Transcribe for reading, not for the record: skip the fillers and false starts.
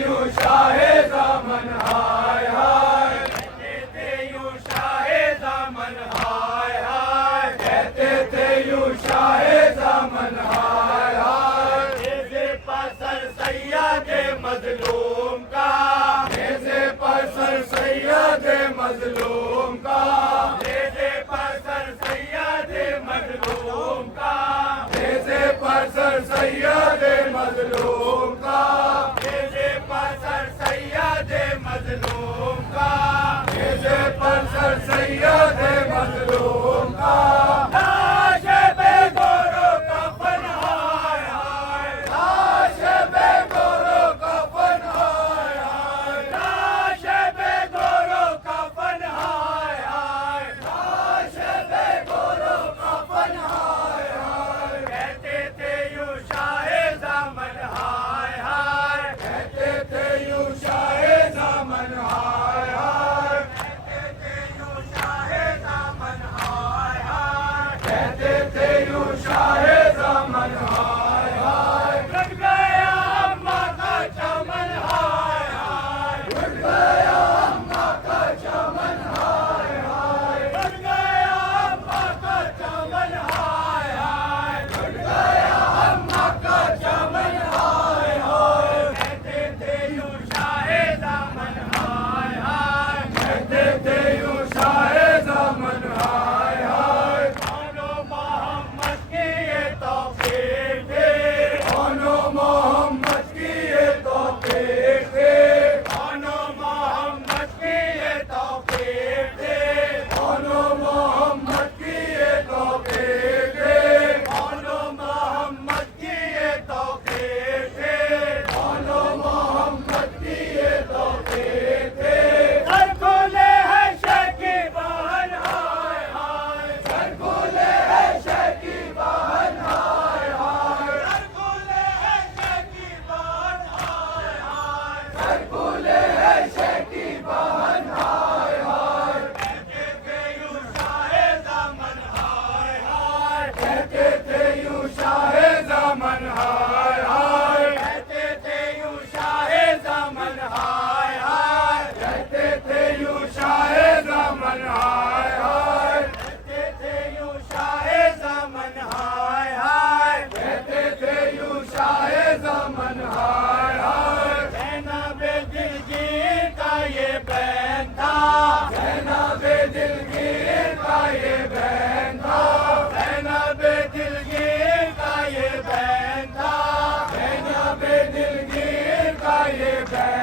यूं शाहे दामन हाय हाय, कहते थे यूं शाहे दामन हाय हाय, कहते थे यूं शाहे दामन हाय हाय। ऐसे पसर सैयदे मजलूम का, ऐसे पसर सैयदे मजलूम का, ऐसे पसर सैयदे मजलूम का, ऐसे पसर सैयदे मजलूम का, ऐसे पसर सैयदे मजलूम का, ऐसे पसर सैयदे मजलूम का। लाशे बेगोरो कफन हाय हाय, लाशे बेगोरो कफन हाय हाय, लाशे बेगोरो कफन हाय हाय, लाशे बेगोरो कफन हाय हाय। कहते थे यूं शाहे दामन हाय हाय, कहते थे यूं शाहे दामन हाय हाय, कहते थे यूं शाहे दामन हाय हाय, कहते थे यूं शाहे दामन हाय हाय। लुट गया अम्मा का चमन हाय हाय, लुट गया अम्मा का चमन हाय हाय, लुट गया अम्मा का चमन हाय हाय, लुट गया अम्मा का चमन हाय हाय। कहते थे यूं शाहे दामन हाय हाय, कहते थे यूं शाहे दामन हाय हाय। मानो मोहम्मद की ये तौफीक थी, मानो मोहम्मद की ये तौफीक थी, मानो मोहम्मद की ये तौफीक थी, मानो मोहम्मद की ये तौफीक थी, मानो मोहम्मद की ये तौफीक थी, मानो मोहम्मद की ये तौफीक थी। सर खोले है शकी बहन हाय हाय, सर खोले है शकी बहन हाय हाय, सर खोले है शकी बहन हाय हाय, सर खोले है शकी बहन हाय हाय। कहते थे यूं शाहे दामन हाय हाय, कहते थे यूं शाहे दामन हाय हाय, कहते थे यूं शाहे दामन हाय हाय, कहते थे यूं शाहे दामन हाय हाय, कहते थे यूं शाहे दामन हाय हाय, कहते थे यूं शाहे दामन हाय हाय। ज़ैनबे दिलगीर का ये बैन था, ज़ैनबे दिलगीर का ये बैन था, ज़ैनबे दिलगीर का ये बैन था, ज़ैनबे दिलगीर का ये बैन